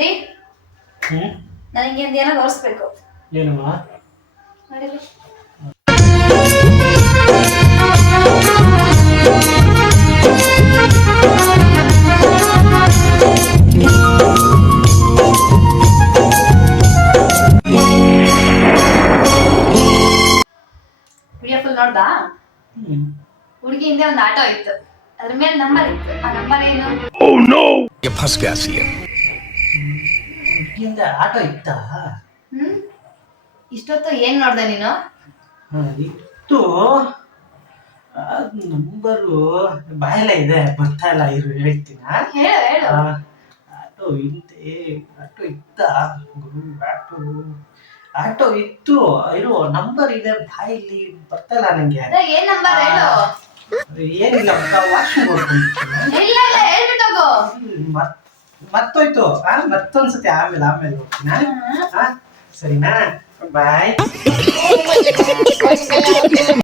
ರೀ ಹ್ಮ್ ನನಗೆ ಏನೋ ತೋರಿಸ್ಬೇಕು. ಏನಮ್ಮ? ನೋಡಿರಿ. ವಿಡಿಯೋ ಫುಲ್ ನೋಡ್ದಾ? ಹುಡುಗಿ ಹಿಂದೆ ಒಂದು ಆಟೋ ಇತ್ತು, ಅದ್ರ ಮೇಲೆ ನಂಬರ್ ಇತ್ತು. ಆ ನಂಬರ್ ಏನು? ये फंस गया सीएम। ಹುಡುಗಿಯಿಂದ ಆಟೋ ಇತ್ತಾ? ಹ್ಮ್ ಇಷ್ಟೊತ್ತು ಏನ್ ನೋಡ್ದೆ ನೀನು? ಇತ್ತು. ನಂಬರು ಬಾಯಲ್ಲ ಇದೆ, ಬರ್ತಾ ಇಲ್ಲ. ಇರು ಹೇಳ್ತೀನ. ಹೇಳು ಹೇಳು. ಆಟೋ ಹಿಂದೆ ಆಟೋ ಇತ್ತ ಗುರು? ಆಟೋ ಇತ್ತು. ಇರು, ನಂಬರ್ ಇದೆ ಬಾಯಲ್ಲಿ, ಬರ್ತಾ ಇಲ್ಲ ನಂಗೆ. ಅದೇ ಏನ್ ನಂಬರ್ ಹೇಳು. ಏನಿಲ್ಲ, ವಾಶ್ರೂಮ್ ಹೋಗ್ತೀನಿ. ಇಲ್ಲ ಇಲ್ಲ ಹೇಳ್ಬಿಟ್ಟು ಹೋಗು. ಮತ್ತೋಯ್ತು. ಮತ್ತೊಂದ್ಸತಿ ಆಮೇಲೆ ಹೋಗ್ತೀನ. ಸರಿನಾ? ಬಾಯ್.